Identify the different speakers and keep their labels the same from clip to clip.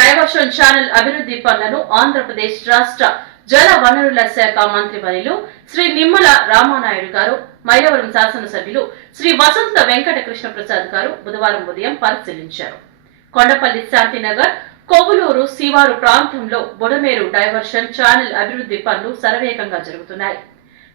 Speaker 1: Diversion channel అభివృద్ధి పనులను ఆంధ్రప్రదేశ్ రాష్ట్ర జల వనరుల శాఖ మంత్రి వర్యులు శ్రీ నిమ్మల రామానాయుడు గారు మైలవరం శాసనసభ్యులు శ్రీ వసంత వెంకట కృష్ణ ప్రసాద్ గారు బుధవారం ఉదయం పరిశీలించారు. కొండపల్లి శాంతినగర్ కొవ్వులూరు శివారు ప్రాంతంలో బుడమేరు డైవర్షన్ ఛానల్ అభివృద్ధి పనులు శరవేగంగా జరుగుతున్నాయి.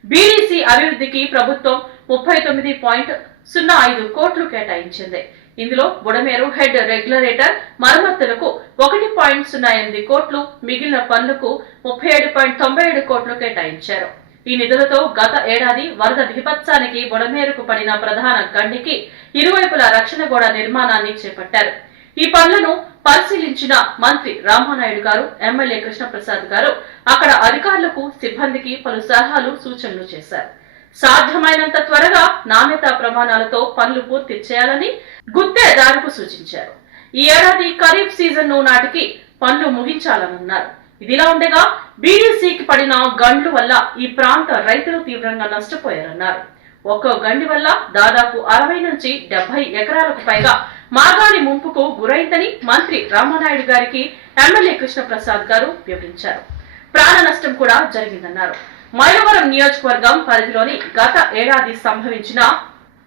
Speaker 1: బీడీసీ అభివృద్ధికి ప్రభుత్వం ముప్పై తొమ్మిది పాయింట్ సున్నా ఐదు కోట్లు కేటాయించింది. ఇందులో బుడమేరు హెడ్ రెగ్యులరేటర్ మరమ్మతులకు ఒకటి పాయింట్ సున్నా ఎనిమిది కోట్లు మిగిలిన పనులకు ముప్పై ఏడు పాయింట్ తొంభై ఏడు కోట్లు కేటాయించారు. ఈ నిధులతో గత ఏడాది వరద విపత్సానికి బుడమేరుకు పడిన ప్రధాన గండికి ఇరువైపుల రక్షణ గోడ నిర్మాణాన్ని చేపట్టారు. ఈ పనులను పరిశీలించిన మంత్రి రామానాయుడు గారు ఎమ్మెల్యే కృష్ణప్రసాద్ గారు అక్కడ అధికారులకు సిబ్బందికి పలు సలహాలు సూచనలు చేశారు. సాధ్యమైనంత త్వరగా నాణ్యతా ప్రమాణాలతో పనులు పూర్తి చేయాలని గుత్తేదారుకు సూచించారు. ఈ ఏడాది ఖరీఫ్ సీజన్ నాటికి పనులు ముగించాలనున్నారు. ఇదిలా ఉండగా బీడీసీకి పడిన గండ్లు వల్ల ఈ ప్రాంత రైతులు తీవ్రంగా నష్టపోయారన్నారు. ఒక్కో గండి వల్ల దాదాపు అరవై నుంచి డెబ్బై ఎకరాలకు పైగా మాగాణి ముంపుకు గురైందని మంత్రి రామానాయుడు గారికి ఎమ్మెల్యే కృష్ణప్రసాద్ గారు వివరించారు. ప్రాణ నష్టం కూడా జరిగిందన్నారు. మైలవరం నియోజకవర్గం పరిధిలోని గత ఏడాది సంభవించిన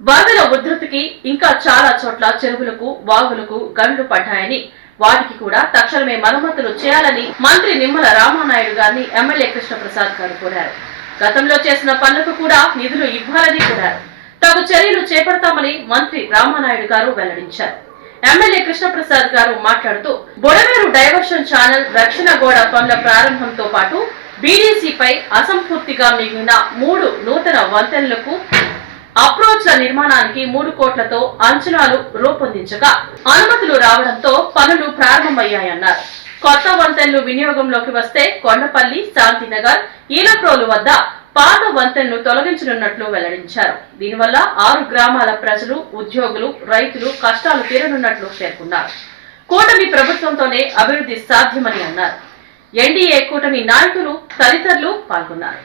Speaker 1: వరదల ఉధృతికి ఇంకా చాలా చోట్ల చెరువులకు వాగులకు గండ్లు పడ్డాయని వాటికి కూడా తక్షణమే మరమ్మతులు చేయాలని మంత్రి నిమ్మల రామానాయుడు గారిని ఎమ్మెల్యే కృష్ణప్రసాద్ గారు కోరారు. గతంలో చేసిన పనులకు కూడా నిధులు ఇవ్వాలని కోరారు. తగు చర్యలు చేపడతామని మంత్రి రామానాయుడు గారు వెల్లడించారు. ఎమ్మెల్యే కృష్ణప్రసాద్ గారు మాట్లాడుతూ బొడవేరు డైవర్షన్ ఛానల్ రక్షణ గోడ పనుల ప్రారంభంతో పాటు బీడీసీపై అసంపూర్తిగా మిగిలిన మూడు నూతన వంతెనలకు అప్రోచ్ల నిర్మాణానికి మూడు కోట్లతో అంచనాలు రూపొందించగా అనుమతులు రావడంతో పనులు ప్రారంభమయ్యాయన్నారు. కొత్త వంతెనలు వినియోగంలోకి వస్తే కొండపల్లి శాంతినగర్ ఈనప్రోలు వద్ద పాత వంతెనను తొలగించనున్నట్లు వెల్లడించారు. దీనివల్ల ఆరు గ్రామాల ప్రజలు ఉద్యోగులు రైతులు కష్టాలు తీరనున్నట్లు పేర్కొన్నారు. కూటమి ప్రభుత్వంతోనే అభివృద్ధి సాధ్యమని అన్నారు. ఎన్డీఏ కూటమి నాయకులు తదితరులు పాల్గొన్నారు.